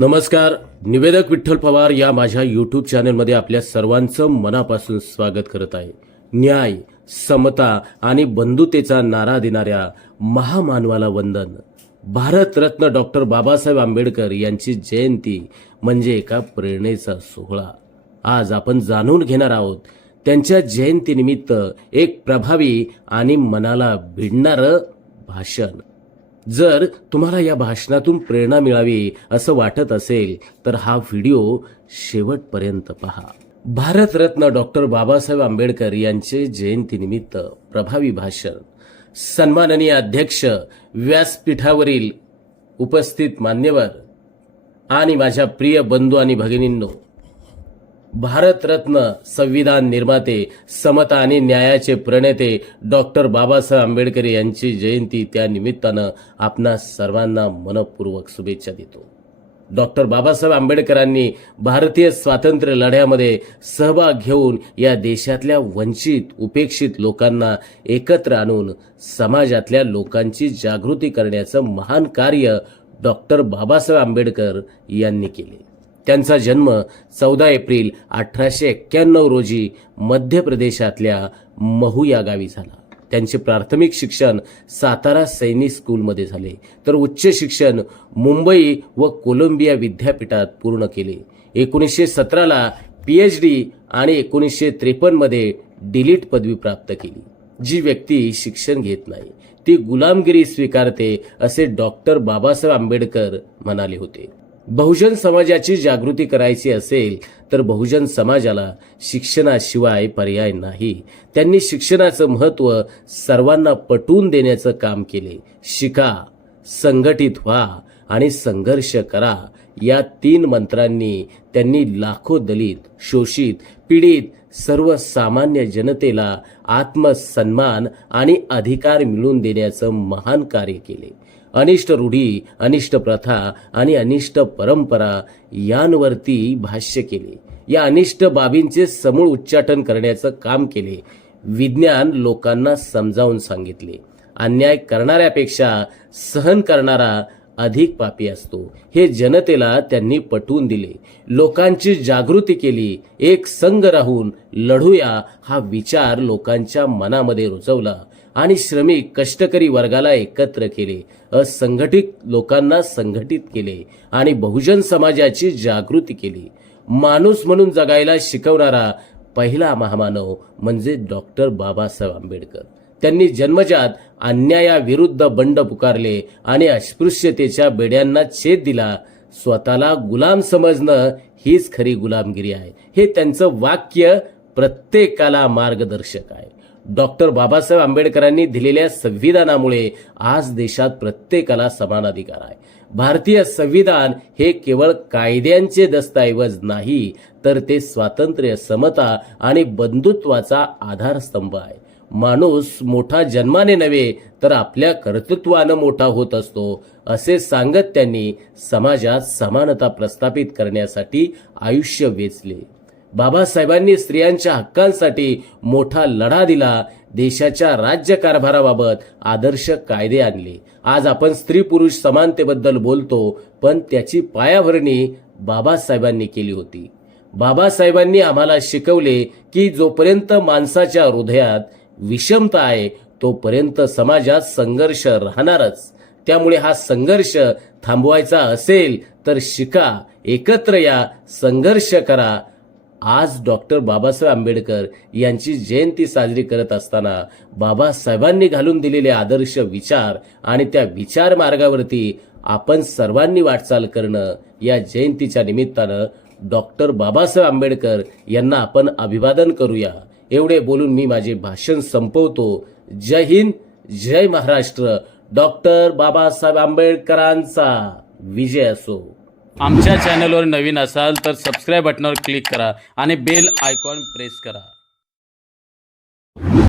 नमस्कार. निवेदक विठ्ठल पवार या माझ्या यूट्यूब चॅनलमध्ये आपल्या सर्वांचं मनापासून स्वागत करत आहे. न्याय समता आणि बंधुतेचा नारा देणाऱ्या महामानवाला वंदन. भारतरत्न डॉक्टर बाबासाहेब आंबेडकर यांची जयंती म्हणजे एका प्रेरणेचा सोहळा. आज आपण जाणून घेणार आहोत त्यांच्या जयंतीनिमित्त एक प्रभावी आणि मनाला भिडणारं भाषण. जर तुम्हाला या भाषणातून प्रेरणा मिळावी असं वाटत असेल तर हा व्हिडिओ शेवटपर्यंत पहा. भारतरत्न डॉक्टर बाबासाहेब आंबेडकर यांचे जयंतीनिमित्त प्रभावी भाषण. सन्माननीय अध्यक्ष व्यासपीठावरील उपस्थित मान्यवर आणि माझ्या प्रिय बंधू आणि भगिनींनो भारतरत्न संविधान निर्माते समता आणि न्यायाचे प्रणेते डॉक्टर बाबासाहेब आंबेडकर यांची जयंती त्या निमित्तानं आपणा सर्वांना मनपूर्वक शुभेच्छा देतो. डॉक्टर बाबासाहेब आंबेडकरांनी भारतीय स्वातंत्र्य लढ्यामध्ये सहभाग घेऊन या देशातल्या वंचित उपेक्षित लोकांना एकत्र आणून समाजातल्या लोकांची जागृती करण्याचं महान कार्य डॉक्टर बाबासाहेब आंबेडकर यांनी केले. त्यांचा जन्म चौदा एप्रिल अठराशे एक्क्याण्णव रोजी मध्य प्रदेशातल्या महू या गावी झाला. त्यांचे प्राथमिक शिक्षण सातारा सैनिक स्कूलमध्ये झाले. तर उच्च शिक्षण मुंबई व कोलंबिया विद्यापीठात पूर्ण केले. एकोणीसशे सतराला पी एच डी आणि एकोणीसशे त्रेपन्नमध्ये डिलीट पदवी प्राप्त केली. जी व्यक्ती शिक्षण घेत नाही ती गुलामगिरी स्वीकारते असे डॉक्टर बाबासाहेब आंबेडकर म्हणाले होते. बहुजन समाजाची जागृती करायची असेल तर बहुजन समाजाला शिक्षणाशिवाय पर्याय नाही. त्यांनी शिक्षणाचं महत्त्व सर्वांना पटवून देण्याचं काम केले. शिका संघटित व्हा आणि संघर्ष करा. या तीन मंत्रांनी त्यांनी लाखो दलित शोषित पीडित सर्वसामान्य जनतेला आत्मसन्मान आणि अधिकार मिळवून देण्याचं महान कार्य केले. अनिष्ट रूढी अनिष्ट प्रथा आणि अनिष्ट परंपरा यांवरती भाष्य केले. या अनिष्ट बाबींचे समूळ उच्चाटन करण्याचं काम केले. विज्ञान लोकांना समजावून सांगितले. अन्याय करणाऱ्यापेक्षा सहन करणारा अधिक पापी असतो. हे जनतेला त्यांनी पटवून दिले. लोकांची जागृती केली. एक संघ राहून लढूया हा विचार लोकांच्या मनामध्ये रुजवला आणि श्रमिक कष्टकरी वर्गाला एकत्र केले. असंघटित लोकांना संघटित केले आणि बहुजन समाजाची जागृती केली. माणूस म्हणून जगायला शिकवणारा पहिला महामानव म्हणजे डॉक्टर बाबासाहेब आंबेडकर. त्यांनी जन्मजात अन्यायाविरुद्ध बंड पुकारले आणि अस्पृश्यतेच्या बेड्यांना छेद दिला. स्वतःला गुलाम समजणं हीच खरी गुलामगिरी आहे. हे त्यांचं वाक्य प्रत्येकाला मार्गदर्शक आहे. डॉक्टर बाबासाहेब आंबेडकरांनी दिलेल्या संविधानामुळे आज देशात प्रत्येकाला समान अधिकार आहे. भारतीय संविधान हे केवळ कायद्यांचे दस्तऐवज नाही तर ते स्वातंत्र्य समता आणि बंधुत्वाचा आधारस्तंभ आहे. माणूस मोठा जन्माने नव्हे तर आपल्या कर्तृत्वानं मोठा होत असतो असे सांगत त्यांनी समाजात समानता प्रस्थापित करण्यासाठी आयुष्य वेचले. बाबासाहेबांनी स्त्रियांच्या हक्कांसाठी मोठा लढा दिला देशाच्या राज्यकारभाराबाबत आदर्श कायदे आणले. आज आपण स्त्री पुरुष समानतेबद्दल बोलतो पण त्याची पायाभरणी बाबासाहेबांनी केली होती. बाबासाहेबांनी आम्हाला शिकवले की जोपर्यंत माणसाच्या हृदयात विषमता आहे तोपर्यंत समाजात संघर्ष राहणारच. त्यामुळे हा संघर्ष थांबवायचा असेल तर शिका एकत्र या संघर्ष करा. आज डॉक्टर बाबासाहेब आंबेडकर यांची जयंती साजरी करत असताना बाबासाहेबांनी घालून दिलेले आदर्श विचार आणि त्या विचार मार्गावरती आपण सर्वांनी वाटचाल करणं या जयंतीच्या निमित्तानं डॉक्टर बाबासाहेब आंबेडकर यांना आपण अभिवादन करूया. एवढे बोलून मी माझे भाषण संपवतो. जय हिंद जय महाराष्ट्र. डॉक्टर बाबासाहेब आंबेडकरांचा विजय असो. आमच्या चॅनलवर नवीन असाल तर सबस्क्राईब बटनावर क्लिक करा आणि बेल आयकॉन प्रेस करा.